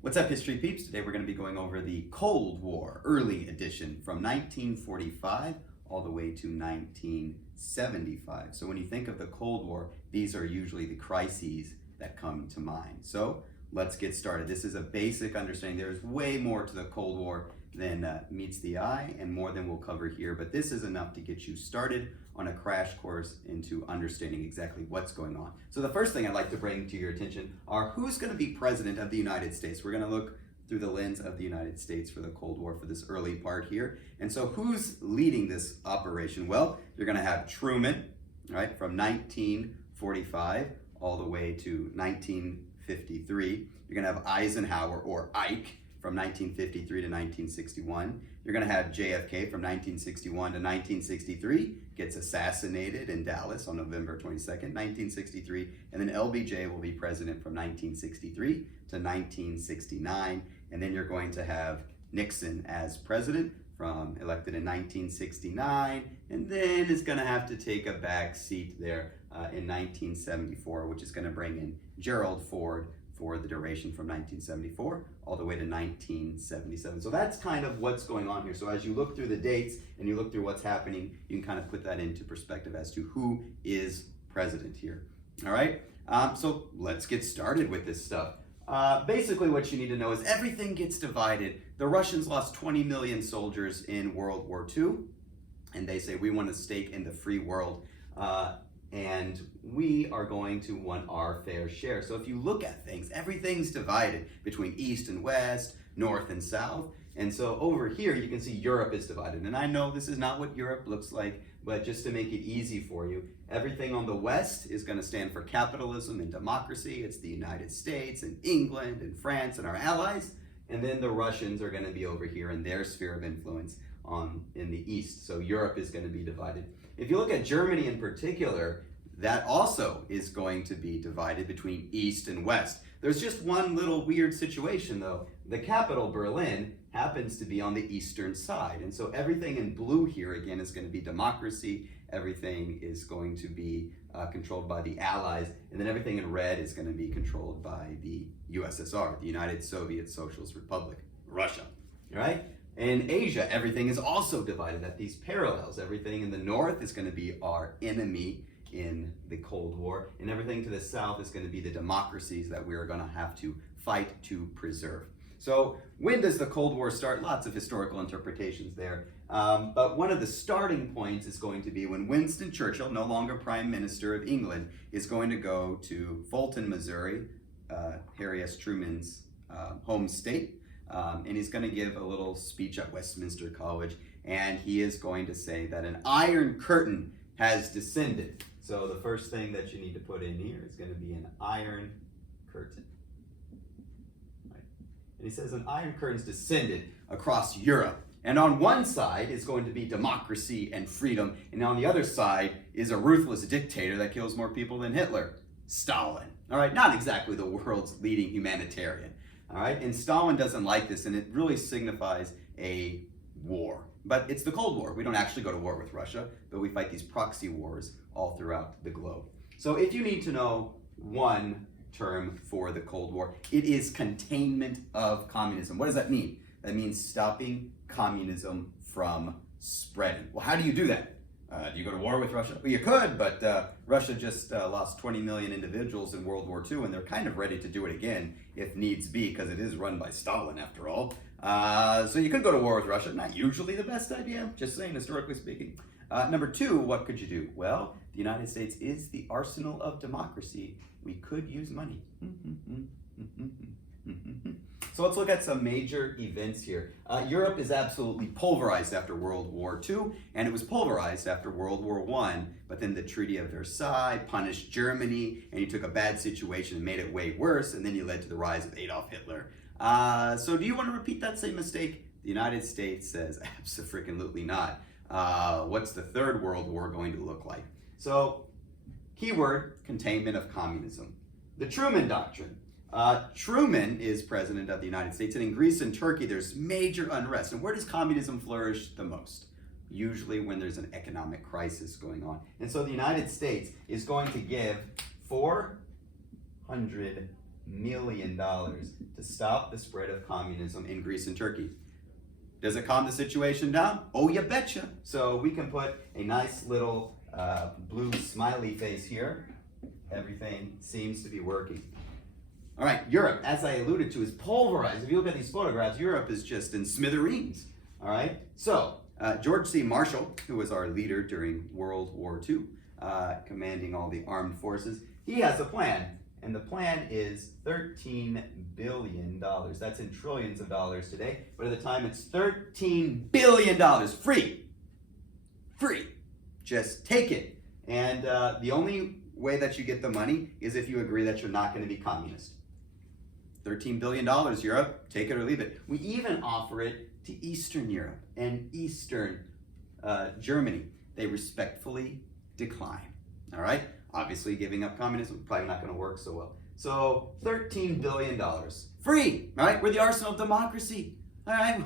What's up, History Peeps? Today we're going to be going over the Cold War, early edition, from 1945 all the way to 1975. So when you think of the Cold War, these are usually the crises that come to mind. So let's get started. This is a basic understanding. There's way more to the Cold War than meets the eye and more than we'll cover here, but this is enough to get you started on a crash course into understanding exactly what's going on. So the first thing I'd like to bring to your attention are who's going to be president of the United States. We're going to look through the lens of the United States for the Cold War for this early part here. And so who's leading this operation? Well, you're going to have Truman, right, from 1945 all the way to 1953. You're going to have Eisenhower, or Ike, from 1953 to 1961. You're going to have JFK from 1961 to 1963, gets assassinated in Dallas on November 22nd, 1963, and then LBJ will be president from 1963 to 1969, and then you're going to have Nixon as president elected in 1969, and then is going to have to take a back seat there in 1974, which is going to bring in Gerald Ford for the duration from 1974 all the way to 1977. So that's kind of what's going on here. So as you look through the dates and you look through what's happening, you can kind of put that into perspective as to who is president here. All right, so let's get started with this stuff. Basically what you need to know is everything gets divided. The Russians lost 20 million soldiers in World War II, and they say we want a stake in the free world. And we are going to want our fair share. So if you look at things, everything's divided between East and West, North and South. And so over here, you can see Europe is divided. And I know this is not what Europe looks like, but just to make it easy for you, everything on the West is going to stand for capitalism and democracy. It's the United States and England and France and our allies. And then the Russians are going to be over here in their sphere of influence in the East. So Europe is going to be divided. If you look at Germany in particular, that also is going to be divided between East and West. There's just one little weird situation though. The capital, Berlin, happens to be on the eastern side. And so everything in blue here, again, is going to be democracy. Everything is going to be controlled by the Allies. And then everything in red is going to be controlled by the USSR, the United Soviet Socialist Republic, Russia, right? In Asia, everything is also divided at these parallels. Everything in the north is going to be our enemy in the Cold War, and everything to the south is going to be the democracies that we are going to have to fight to preserve. So when does the Cold War start? Lots of historical interpretations there. But one of the starting points is going to be when Winston Churchill, no longer Prime Minister of England, is going to go to Fulton, Missouri, Harry S. Truman's home state. And he's going to give a little speech at Westminster College, and he is going to say that an iron curtain has descended. So the first thing that you need to put in here is going to be an iron curtain. Right. And he says an iron curtain's descended across Europe. And on one side is going to be democracy and freedom, and on the other side is a ruthless dictator that kills more people than Hitler, Stalin. All right, not exactly the world's leading humanitarian. All right, and Stalin doesn't like this, and it really signifies a war. But it's the Cold War. We don't actually go to war with Russia, but we fight these proxy wars all throughout the globe. So if you need to know one term for the Cold War, it is containment of communism. What does that mean? That means stopping communism from spreading. Well, how do you do that? Do you go to war with Russia? Well, you could, but Russia just lost 20 million individuals in World War II, and they're kind of ready to do it again if needs be, because it is run by Stalin after all. So you could go to war with Russia. Not usually the best idea, just saying, historically speaking. Number two, what could you do? Well, the United States is the arsenal of democracy. We could use money. So let's look at some major events here. Europe is absolutely pulverized after World War II, and it was pulverized after World War I, but then the Treaty of Versailles punished Germany, and you took a bad situation and made it way worse, and then you led to the rise of Adolf Hitler. So do you want to repeat that same mistake? The United States says, abso-freaking-lutely not. What's the Third World War going to look like? So, keyword, containment of communism. The Truman Doctrine. Truman is president of the United States, and in Greece and Turkey, there's major unrest. And where does communism flourish the most? Usually when there's an economic crisis going on. And so the United States is going to give $400 million to stop the spread of communism in Greece and Turkey. Does it calm the situation down? Oh, you betcha. So we can put a nice little blue smiley face here. Everything seems to be working. All right, Europe, as I alluded to, is pulverized. If you look at these photographs, Europe is just in smithereens. All right, so George C. Marshall, who was our leader during World War II, commanding all the armed forces, he has a plan, and the plan is $13 billion. That's in trillions of dollars today, but at the time it's $13 billion, free. Just take it. And the only way that you get the money is if you agree that you're not going to be communist. $13 billion, Europe, take it or leave it. We even offer it to Eastern Europe and Eastern Germany. They respectfully decline. All right? Obviously, giving up communism probably not going to work so well. So, $13 billion. Free! All right? We're the arsenal of democracy. All right?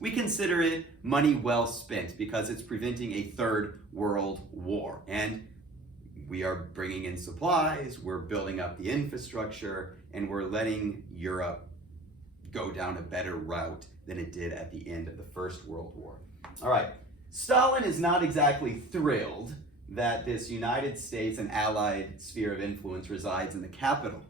We consider it money well spent because it's preventing a third world war. And we are bringing in supplies, we're building up the infrastructure, and we're letting Europe go down a better route than it did at the end of the First World War. All right, Stalin is not exactly thrilled that this United States and allied sphere of influence resides in the capital,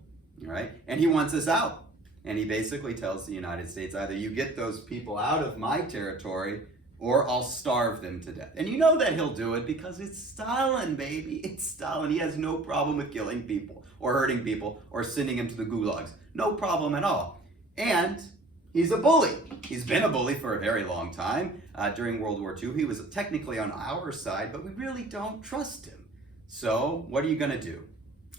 all right? And he wants us out. And he basically tells the United States, either you get those people out of my territory or I'll starve them to death. And you know that he'll do it because it's Stalin, baby. It's Stalin. He has no problem with killing people or hurting people or sending them to the gulags. No problem at all. And he's a bully. He's been a bully for a very long time. During World War II, he was technically on our side, but we really don't trust him. So what are you going to do?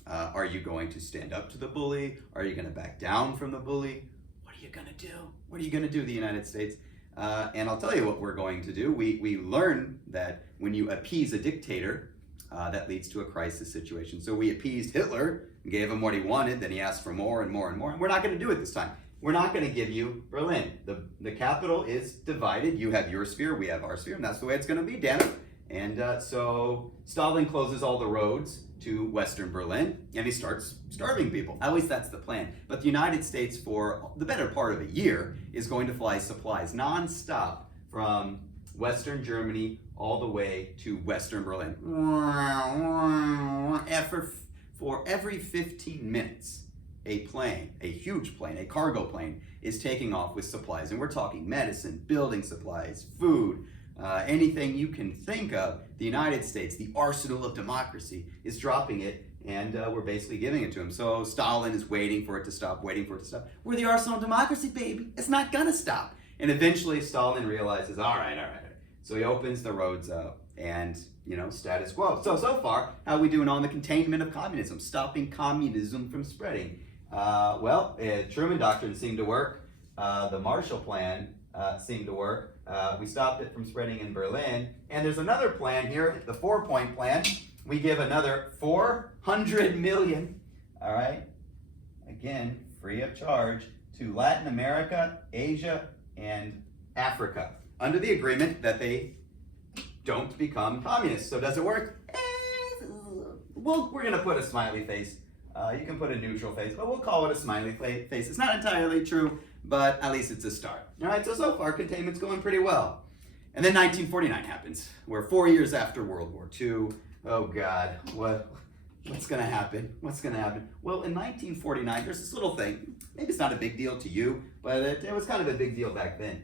Are you going to stand up to the bully? Are you going to back down from the bully? What are you going to do? What are you going to do, the United States? And I'll tell you what we're going to do. We learn that when you appease a dictator, that leads to a crisis situation. So we appeased Hitler, gave him what he wanted, then he asked for more and more and more. And we're not going to do it this time. We're not going to give you Berlin. The capital is divided. You have your sphere, we have our sphere, and that's the way it's going to be, damn it. And so Stalin closes all the roads to Western Berlin, and he starts starving people. At least that's the plan. But the United States, for the better part of a year, is going to fly supplies nonstop from Western Germany all the way to Western Berlin. For every 15 minutes, a plane, a huge plane, a cargo plane, is taking off with supplies. And we're talking medicine, building supplies, food, anything you can think of. The United States, the arsenal of democracy, is dropping it, and we're basically giving it to him. So Stalin is waiting for it to stop, waiting for it to stop. We're the arsenal of democracy, baby. It's not gonna stop. And eventually Stalin realizes, all right. So he opens the roads up, and, status quo. So far, how are we doing on the containment of communism, stopping communism from spreading? Truman Doctrine seemed to work. The Marshall Plan seemed to work. We stopped it from spreading in Berlin. And there's another plan here, the 4-point plan. We give another $400 million, all right, again, free of charge, to Latin America, Asia, and Africa, under the agreement that they don't become communists. So does it work? Well, we're going to put a smiley face. You can put a neutral face, but we'll call it a smiley face. It's not entirely true, but at least it's a start. All right, so far, containment's going pretty well. And then 1949 happens. We're 4 years after World War II. Oh, God, what's going to happen? What's going to happen? Well, in 1949, there's this little thing. Maybe it's not a big deal to you, but it was kind of a big deal back then.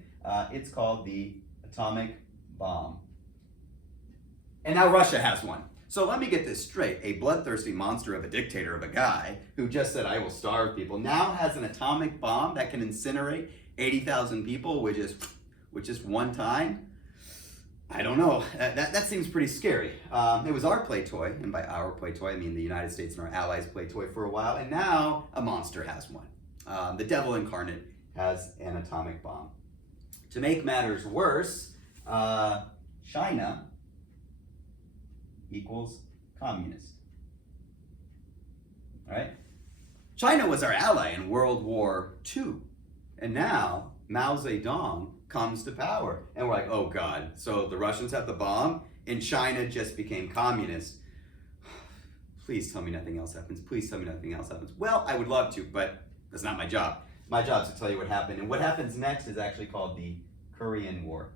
It's called the atomic bomb. And now Russia has one. So let me get this straight. A bloodthirsty monster of a dictator of a guy who just said, I will starve people, now has an atomic bomb that can incinerate 80,000 people with just one time. I don't know. That seems pretty scary. It was our play toy, and by our play toy, I mean the United States and our allies' play toy for a while, and now a monster has one. The devil incarnate has an atomic bomb. To make matters worse, China equals communist. All right? China was our ally in World War II, and now Mao Zedong comes to power, and we're like, oh God, so the Russians have the bomb, and China just became communist. please tell me nothing else happens. Please tell me nothing else happens. Well, I would love to, but that's not my job. My job is to tell you what happened. And what happens next is actually called the Korean War.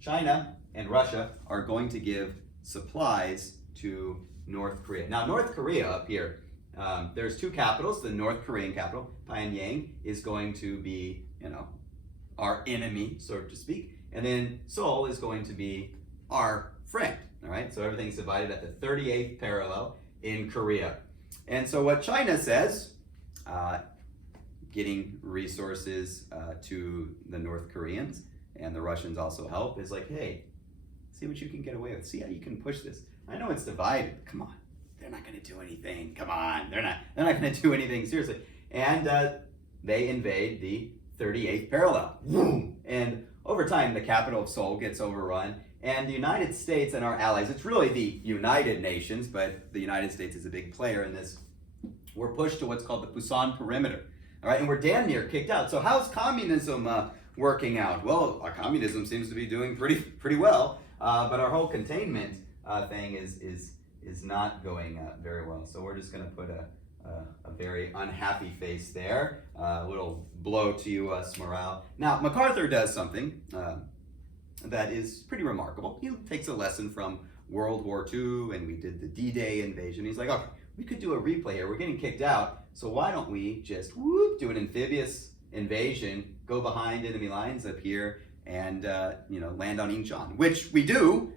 China and Russia are going to give supplies to North Korea. Now, North Korea up here, there's two capitals. The North Korean capital, Pyongyang, is going to be, our enemy, so to speak. And then Seoul is going to be our friend, all right? So everything's divided at the 38th parallel in Korea. And so what China says, getting resources to the North Koreans, and the Russians also help, is like, hey, see what you can get away with. See how you can push this. I know it's divided. Come on. They're not going to do anything. Come on. They're not going to do anything. Seriously. And they invade the 38th parallel. Boom. And over time, the capital of Seoul gets overrun. And the United States and our allies, it's really the United Nations, but the United States is a big player in this. We're pushed to what's called the Busan perimeter. All right. And we're damn near kicked out. So how's communism working out? Well, our communism seems to be doing pretty well. But our whole containment thing is not going very well. So we're just going to put a very unhappy face there. A little blow to U.S. morale. Now, MacArthur does something that is pretty remarkable. He takes a lesson from World War II, and we did the D-Day invasion. He's like, okay, we could do a replay here. We're getting kicked out, so why don't we just do an amphibious invasion, go behind enemy lines up here, and land on Incheon, which we do.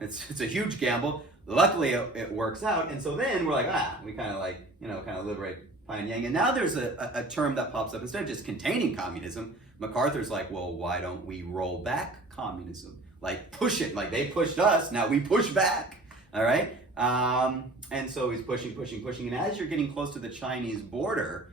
It's a huge gamble. Luckily, it works out, and so then we're like, we kind of liberate Pyongyang. And now there's a term that pops up. Instead of just containing communism, MacArthur's like, well, why don't we roll back communism? Like, push it. Like, they pushed us, now we push back. All right? And so he's pushing. And as you're getting close to the Chinese border,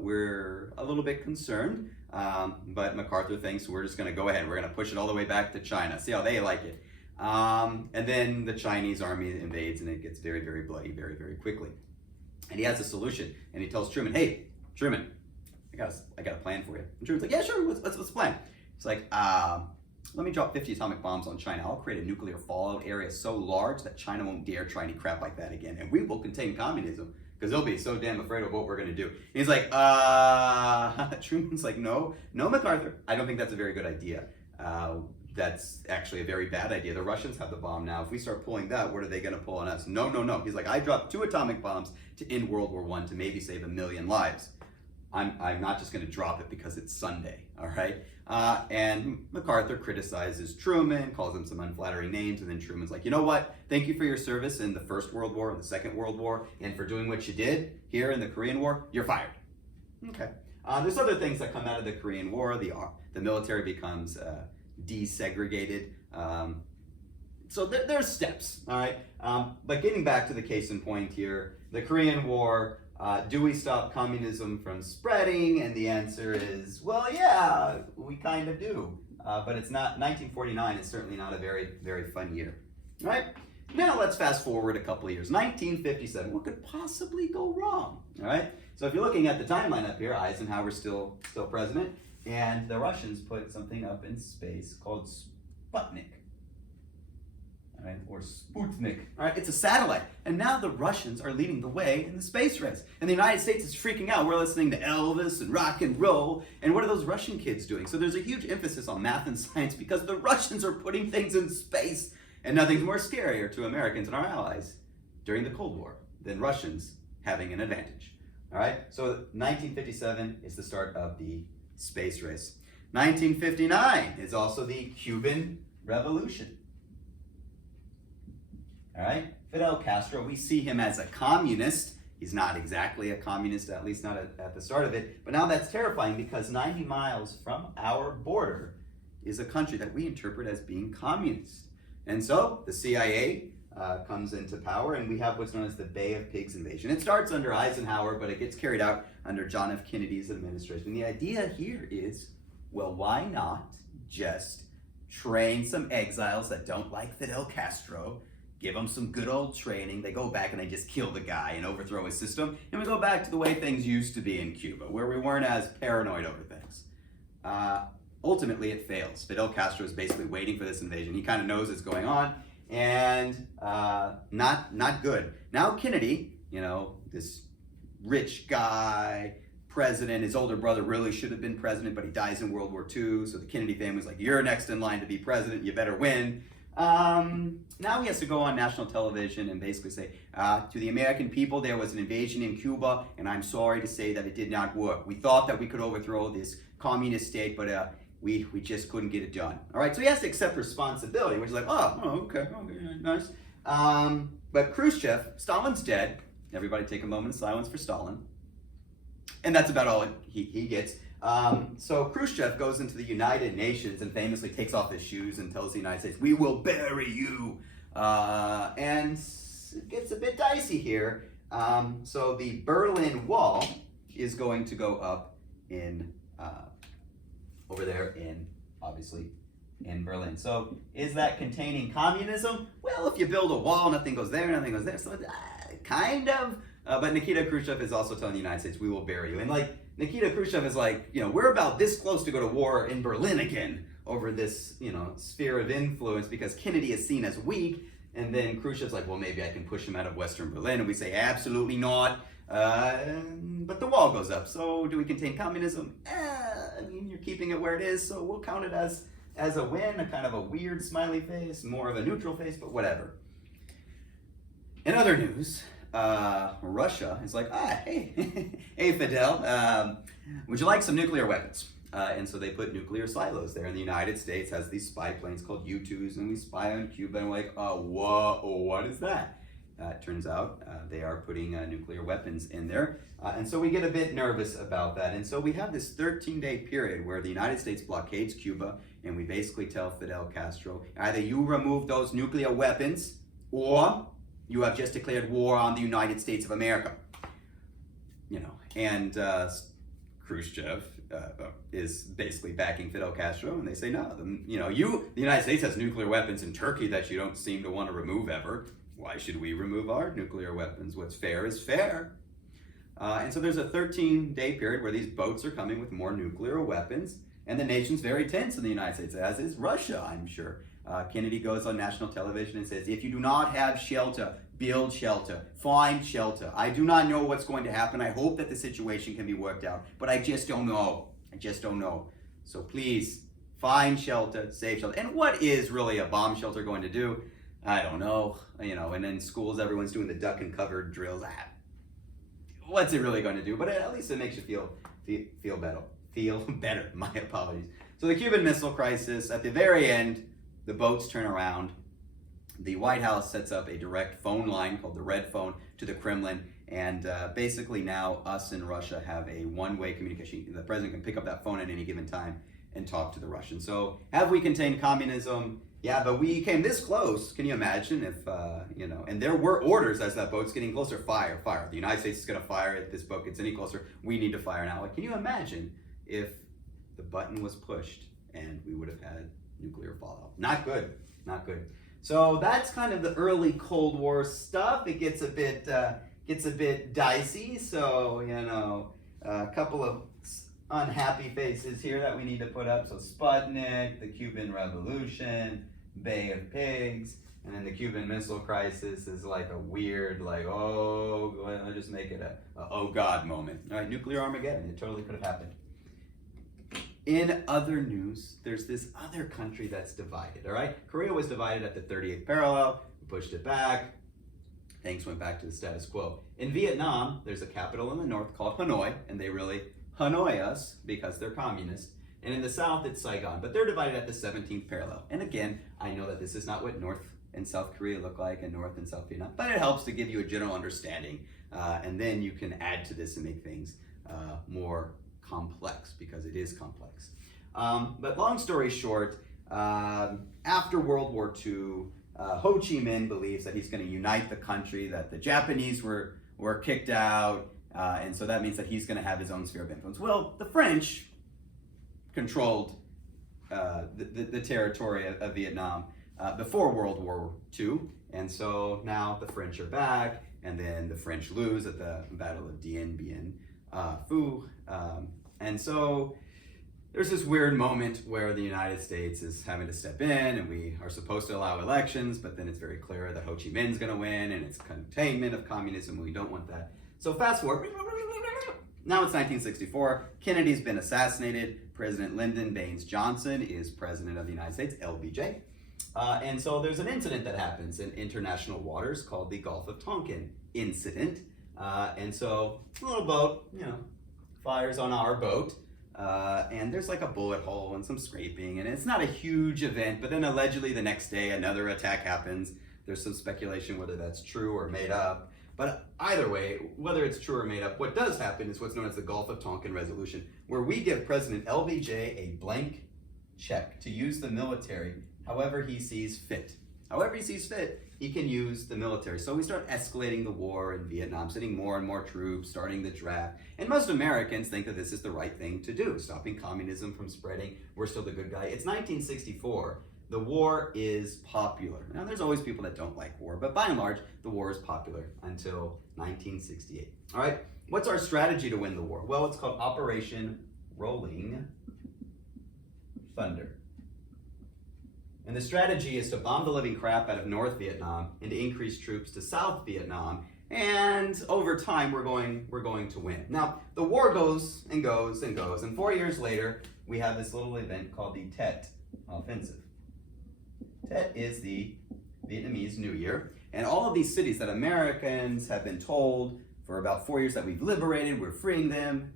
we're a little bit concerned. But MacArthur thinks we're just going to go ahead. We're going to push it all the way back to China. See how they like it. And then the Chinese army invades, and it gets very, very bloody very, very quickly. And he has a solution. And he tells Truman, hey, Truman, I got a plan for you. And Truman's like, yeah, sure, what's the plan? He's like, let me drop 50 atomic bombs on China. I'll create a nuclear fallout area so large that China won't dare try any crap like that again. And we will contain communism, because they'll be so damn afraid of what we're going to do. And he's like, Truman's like, no, MacArthur, I don't think that's a very good idea. That's actually a very bad idea. The Russians have the bomb now. If we start pulling that, what are they going to pull on us? No. He's like, I dropped 2 atomic bombs to end World War I to maybe save 1 million lives. I'm not just going to drop it because it's Sunday, all right? And MacArthur criticizes Truman, calls him some unflattering names, and then Truman's like, you know what? Thank you for your service in the First World War and the Second World War, and for doing what you did here in the Korean War. You're fired. Okay. There's other things that come out of the Korean War. The military becomes desegregated. So there's steps, all right? But getting back to the case in point here, the Korean War, do we stop communism from spreading? And the answer is, well, yeah, we kind of do. But it's not, 1949 is certainly not a very, very fun year, all right? Now let's fast forward a couple of years. 1957, what could possibly go wrong, all right? So if you're looking at the timeline up here, Eisenhower's still president, and the Russians put something up in space called Sputnik. All right, or Sputnik. All right, it's a satellite. And now the Russians are leading the way in the space race. And the United States is freaking out. We're listening to Elvis and rock and roll. And what are those Russian kids doing? So there's a huge emphasis on math and science because the Russians are putting things in space. And nothing's more scarier to Americans and our allies during the Cold War than Russians having an advantage. All right, so 1957 is the start of the space race. 1959 is also the Cuban Revolution. All right, Fidel Castro, we see him as a communist. He's not exactly a communist, at least not at the start of it. But now that's terrifying because 90 miles from our border is a country that we interpret as being communist. And so the CIA comes into power, and we have what's known as the Bay of Pigs invasion. It starts under Eisenhower, but it gets carried out under John F. Kennedy's administration. And the idea here is, well, why not just train some exiles that don't like Fidel Castro, give them some good old training, they go back and they just kill the guy and overthrow his system, and we go back to the way things used to be in Cuba, where we weren't as paranoid over things. Ultimately, it fails. Fidel Castro is basically waiting for this invasion. He kind of knows it's going on, and not good. Now Kennedy, this rich guy, president, his older brother really should have been president, but he dies in World War II, so the Kennedy family's like, you're next in line to be president, you better win. Now he has to go on national television and basically say, to the American people, there was an invasion in Cuba, and I'm sorry to say that it did not work. We thought that we could overthrow this communist state, but we just couldn't get it done. All right, so he has to accept responsibility, which is like, okay, nice. But Khrushchev, Stalin's dead. Everybody take a moment of silence for Stalin. And that's about all he gets. So Khrushchev goes into the United Nations and famously takes off his shoes and tells the United States, we will bury you. And it gets a bit dicey here. So the Berlin Wall is going to go up in over there in, obviously, in Berlin. So is that containing communism? Well, if you build a wall, nothing goes there, nothing goes there. So kind of. But Nikita Khrushchev is also telling the United States, we will bury you. And like, Nikita Khrushchev is like, we're about this close to go to war in Berlin again over this, sphere of influence because Kennedy is seen as weak. And then Khrushchev's like, well, maybe I can push him out of Western Berlin. And we say, absolutely not. But the wall goes up. So do we contain communism? You're keeping it where it is. So we'll count it as a win, a kind of a weird smiley face, more of a neutral face, but whatever. In other news, Russia is like, hey, hey Fidel, would you like some nuclear weapons? And so they put nuclear silos there. And the United States has these spy planes called U-2s, and we spy on Cuba, and we're like, what is that? It turns out they are putting nuclear weapons in there. And so we get a bit nervous about that. And so we have this 13-day period where the United States blockades Cuba, and we basically tell Fidel Castro, either you remove those nuclear weapons, or you have just declared war on the United States of America. And Khrushchev is basically backing Fidel Castro, and they say, no, the United States has nuclear weapons in Turkey that you don't seem to want to remove ever. Why should we remove our nuclear weapons? What's fair is fair. And so there's a 13-day period where these boats are coming with more nuclear weapons, and the nation's very tense in the United States, as is Russia, I'm sure. Kennedy goes on national television and says, if you do not have shelter, build shelter, find shelter. I do not know what's going to happen. I hope that the situation can be worked out, but I just don't know. So please, find shelter, save shelter. And what is really a bomb shelter going to do? I don't know. And in schools, everyone's doing the duck and cover drills. What's it really going to do? But at least it makes you feel better. My apologies. So the Cuban Missile Crisis, at the very end, the boats turn around. The White House sets up a direct phone line called the Red Phone to the Kremlin. And basically now us and Russia have a one-way communication. The president can pick up that phone at any given time and talk to the Russians. So have we contained communism? Yeah, but we came this close. Can you imagine if, and there were orders as that boat's getting closer, fire. The United States is going to fire if this boat gets any closer. We need to fire now. Like, can you imagine if the button was pushed and we would have had nuclear fallout? Not good. So that's kind of the early Cold War stuff. It gets a bit dicey. So, a couple of unhappy faces here that we need to put up. So Sputnik, the Cuban Revolution, Bay of Pigs, and then the Cuban Missile Crisis is like a weird, let's just make it a oh God moment. All right, nuclear Armageddon. It totally could have happened. In other news, there's this other country that's divided, all right? Korea was divided at the 38th parallel. We pushed it back. Things went back to the status quo. In Vietnam, there's a capital in the north called Hanoi, and they really Hanoi us because they're communist. And in the south, it's Saigon, but they're divided at the 17th parallel. And again, I know that this is not what North and South Korea look like, and North and South Vietnam, but it helps to give you a general understanding. And then you can add to this and make things more complex, because it is complex. But long story short, after World War II, Ho Chi Minh believes that he's going to unite the country, that the Japanese were kicked out, and so that means that he's going to have his own sphere of influence. Well, the French controlled the territory of Vietnam before World War II, and so now the French are back, and then the French lose at the Battle of Dien Bien Phu, and so there's this weird moment where the United States is having to step in and we are supposed to allow elections, but then it's very clear that Ho Chi Minh's going to win and it's containment of communism and we don't want that. So fast forward, now it's 1964, Kennedy's been assassinated, President Lyndon Baines Johnson is president of the United States, LBJ. And so there's an incident that happens in international waters called the Gulf of Tonkin incident. And so a little boat, fires on our boat. And there's like a bullet hole and some scraping, and it's not a huge event, but then allegedly the next day another attack happens. There's some speculation whether that's true or made up. But either way, whether it's true or made up, what does happen is what's known as the Gulf of Tonkin Resolution, where we give President LBJ a blank check to use the military however he sees fit. However he sees fit, he can use the military. So we start escalating the war in Vietnam, sending more and more troops, starting the draft. And most Americans think that this is the right thing to do, stopping communism from spreading. We're still the good guy. It's 1964. The war is popular. Now, there's always people that don't like war, but by and large, the war is popular until 1968. All right, what's our strategy to win the war? Well, it's called Operation Rolling Thunder. And the strategy is to bomb the living crap out of North Vietnam and to increase troops to South Vietnam. And over time, we're going to win. Now, the war goes and goes and goes. And 4 years later, we have this little event called the Tet Offensive. Tet is the Vietnamese New Year. And all of these cities that Americans have been told for about 4 years that we've liberated, we're freeing them,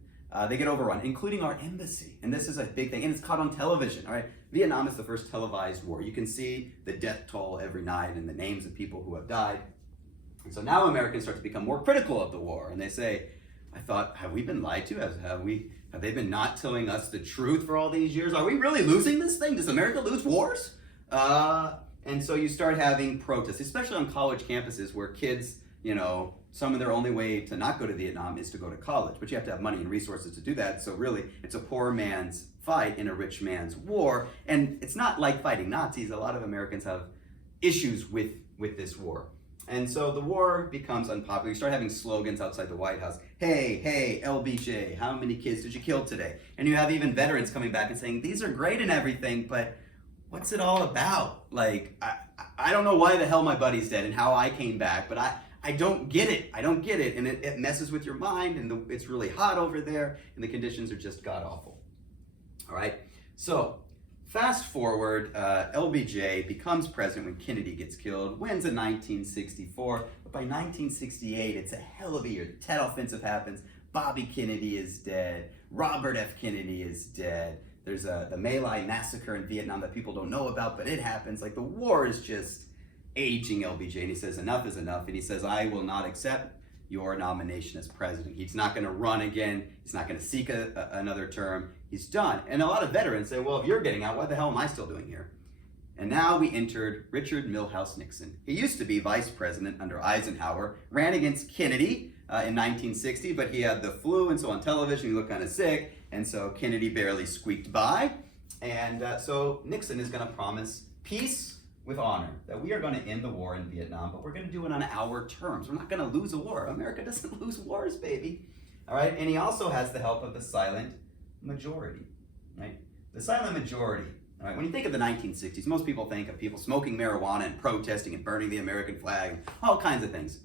they get overrun, including our embassy. And this is a big thing, and it's caught on television, all right? Vietnam is the first televised war. You can see the death toll every night and the names of people who have died. And so now Americans start to become more critical of the war, and they say, I thought, have we been lied to? Have they been not telling us the truth for all these years? Are we really losing this thing? Does America lose wars? And so you start having protests, especially on college campuses where kids, some of their only way to not go to Vietnam is to go to college, but you have to have money and resources to do that. So really, it's a poor man's fight in a rich man's war. And it's not like fighting Nazis. A lot of Americans have issues with this war. And so the war becomes unpopular. You start having slogans outside the White House. Hey, LBJ, how many kids did you kill today? And you have even veterans coming back and saying, these are great and everything, but what's it all about? Like, I don't know why the hell my buddy's dead and how I came back, but I don't get it. I don't get it. And it messes with your mind, and it's really hot over there, and the conditions are just god-awful. All right? So, fast forward, LBJ becomes president when Kennedy gets killed, wins in 1964, but by 1968, it's a hell of a year. The Tet Offensive happens, Bobby Kennedy is dead, Robert F. Kennedy is dead, there's the My Lai massacre in Vietnam that people don't know about, but it happens. Like, the war is just aging LBJ, and he says enough is enough, and he says, I will not accept your nomination as president. He's not going to run again. He's not going to seek another term. He's done. And a lot of veterans say, well, if you're getting out, what the hell am I still doing here? And now we entered Richard Milhous Nixon. He used to be vice president under Eisenhower, ran against Kennedy in 1960, but he had the flu, and so on television he looked kind of sick, and so Kennedy barely squeaked by. And so Nixon is going to promise peace with honor, that we are going to end the war in Vietnam, but we're going to do it on our terms. We're not going to lose a war. America doesn't lose wars, baby. All right, and he also has the help of the silent majority, right? The silent majority, all right, when you think of the 1960s, most people think of people smoking marijuana and protesting and burning the American flag, and all kinds of things.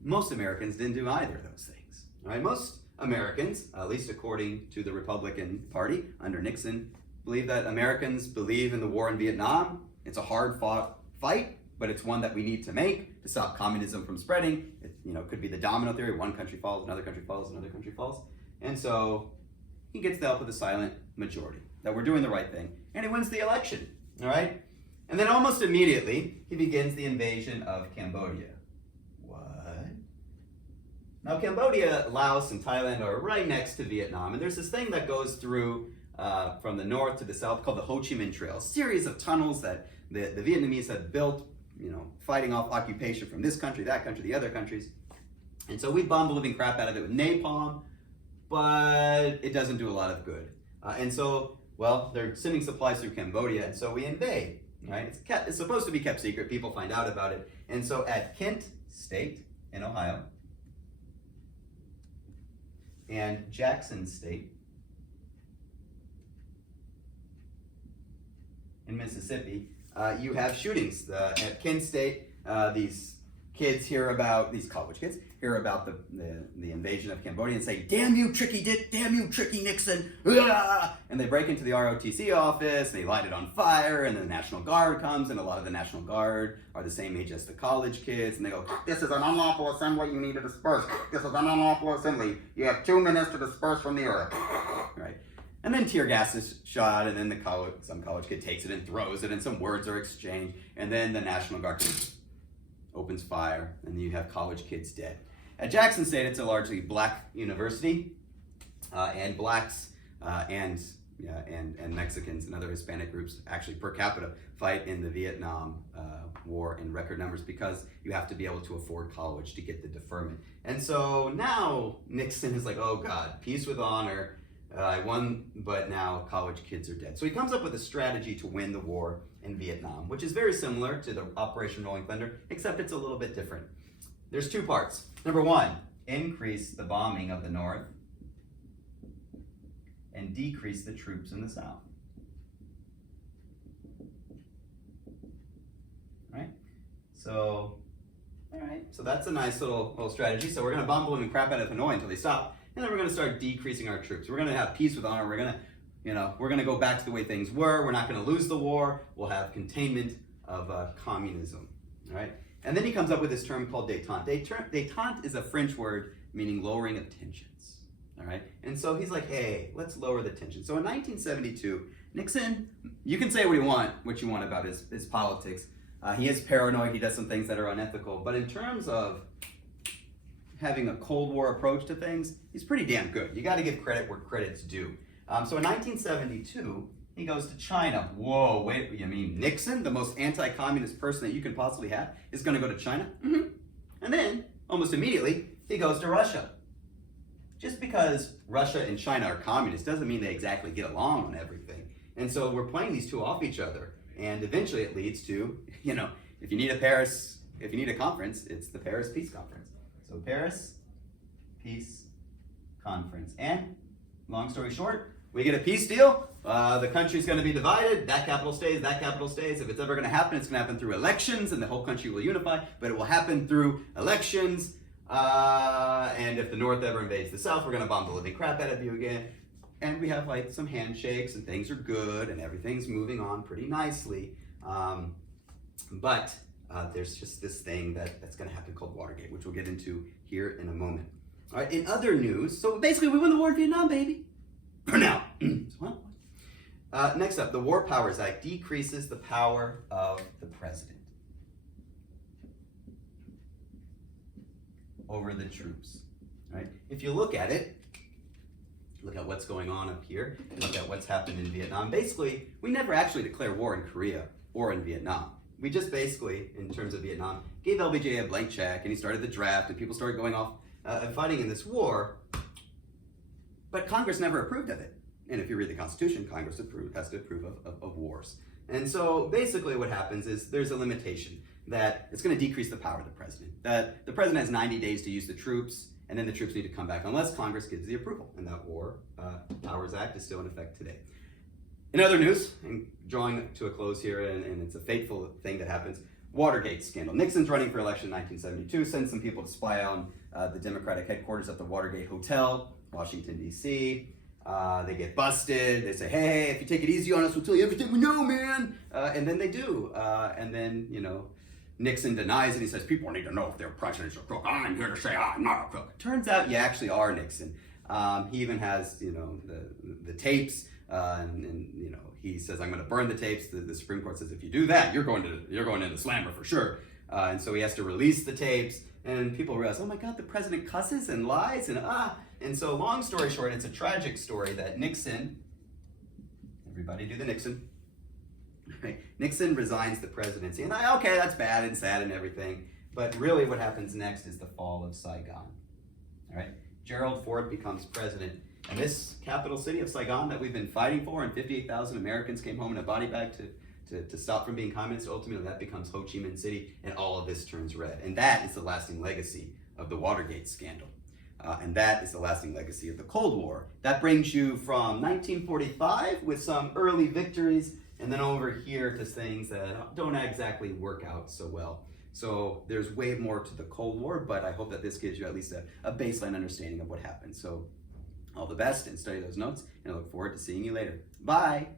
Most Americans didn't do either of those things, all right? Most Americans, at least according to the Republican Party under Nixon, believe that Americans believe in the war in Vietnam. It's a hard-fought fight, but it's one that we need to make to stop communism from spreading. It could be the domino theory. One country falls, another country falls, another country falls. And so he gets the help of the silent majority, that we're doing the right thing, and he wins the election, all right? And then almost immediately, he begins the invasion of Cambodia. What? Now, Cambodia, Laos, and Thailand are right next to Vietnam, and there's this thing that goes through from the north to the south called the Ho Chi Minh Trail, a series of tunnels that the Vietnamese had built, fighting off occupation from this country, that country, the other countries. And so we bombed the living crap out of it with napalm, but it doesn't do a lot of good. And so, well, they're sending supplies through Cambodia, and so we invade, right? It's supposed to be kept secret. People find out about it. And so at Kent State in Ohio and Jackson State in Mississippi, you have shootings at Kent State. These kids hear about, these college kids hear about the invasion of Cambodia and say, "Damn you, tricky Dick, damn you, tricky Nixon," and they break into the ROTC office, and they light it on fire, and then the National Guard comes, and a lot of the National Guard are the same age as the college kids, and they go, "This is an unlawful assembly, you need to disperse. This is an unlawful assembly. You have 2 minutes to disperse from the earth." Right? And then tear gas is shot, and then some college kid takes it and throws it, and some words are exchanged, and then the National Guard opens fire, and then you have college kids dead. At Jackson State, it's a largely black university, and blacks and Mexicans and other Hispanic groups actually per capita fight in the Vietnam War in record numbers because you have to be able to afford college to get the deferment. And so now Nixon is like, oh God, peace with honor. I won, but now college kids are dead. So he comes up with a strategy to win the war in Vietnam, which is very similar to the Operation Rolling Thunder, except it's a little bit different. There's 2 parts. Number 1, increase the bombing of the North and decrease the troops in the South. Right? So, all right. So that's a nice little strategy. So we're going to bomb them and crap out of Hanoi until they stop. And then we're going to start decreasing our troops. We're going to have peace with honor. We're going to go back to the way things were. We're not going to lose the war. We'll have containment of communism. All right. And then he comes up with this term called detente. Detente is a French word meaning lowering of tensions. All right. And so he's like, hey, let's lower the tension. So in 1972, Nixon, you can say what you want about his politics. He is paranoid. He does some things that are unethical. But in terms of having a Cold War approach to things, he's pretty damn good. You got to give credit where credit's due. So in 1972, he goes to China. Whoa, wait, you mean Nixon, the most anti-communist person that you can possibly have, is going to go to China? Mm-hmm. And then, almost immediately, he goes to Russia. Just because Russia and China are communists doesn't mean they exactly get along on everything. And so we're playing these two off each other. And eventually it leads to, if you need a conference, it's the Paris Peace Conference. So Paris Peace Conference. And long story short, we get a peace deal. The country's going to be divided. That capital stays, that capital stays. If it's ever going to happen, it's going to happen through elections, and the whole country will unify. But it will happen through elections. And if the North ever invades the South, we're going to bomb the living crap out of you again. And we have like some handshakes, and things are good, and everything's moving on pretty nicely. But there's just this thing that's going to happen called Watergate, which we'll get into here in a moment. All right, in other news, so basically we won the war in Vietnam, baby. For now. Next up, the War Powers Act decreases the power of the president over the troops. All right? If you look at it, look at what's going on up here, look at what's happened in Vietnam. Basically, we never actually declared war in Korea or in Vietnam. We just basically, in terms of Vietnam, gave LBJ a blank check, and he started the draft, and people started going off and fighting in this war. But Congress never approved of it. And if you read the Constitution, Congress has to approve of wars. And so basically what happens is there's a limitation that it's going to decrease the power of the president. That the president has 90 days to use the troops, and then the troops need to come back unless Congress gives the approval. And that War Powers Act is still in effect today. In other news, and drawing to a close here, and it's a fateful thing that happens, Watergate scandal. Nixon's running for election in 1972, sends some people to spy on the Democratic headquarters at the Watergate Hotel, Washington, D.C. They get busted. They say, hey, if you take it easy on us, we'll tell you everything we know, man. And then they do. And then, Nixon denies it. He says, people need to know if their president's a crook. I'm here to say I'm not a crook. Turns out you actually are Nixon. He even has, the tapes. And he says, I'm going to burn the tapes. The Supreme Court says, if you do that, you're going in the slammer for sure. And so he has to release the tapes. And people realize, oh my God, the president cusses and lies and so long story short, it's a tragic story that Nixon, everybody do the Nixon, right? Nixon resigns the presidency. And okay, that's bad and sad and everything. But really what happens next is the fall of Saigon. All right, Gerald Ford becomes president. And this capital city of Saigon that we've been fighting for, and 58,000 Americans came home in a body bag to stop from being communist, ultimately that becomes Ho Chi Minh City, and all of this turns red. And that is the lasting legacy of the Watergate scandal. And that is the lasting legacy of the Cold War. That brings you from 1945 with some early victories and then over here to things that don't exactly work out so well. So there's way more to the Cold War, but I hope that this gives you at least a baseline understanding of what happened. So all the best and study those notes, and I look forward to seeing you later. Bye!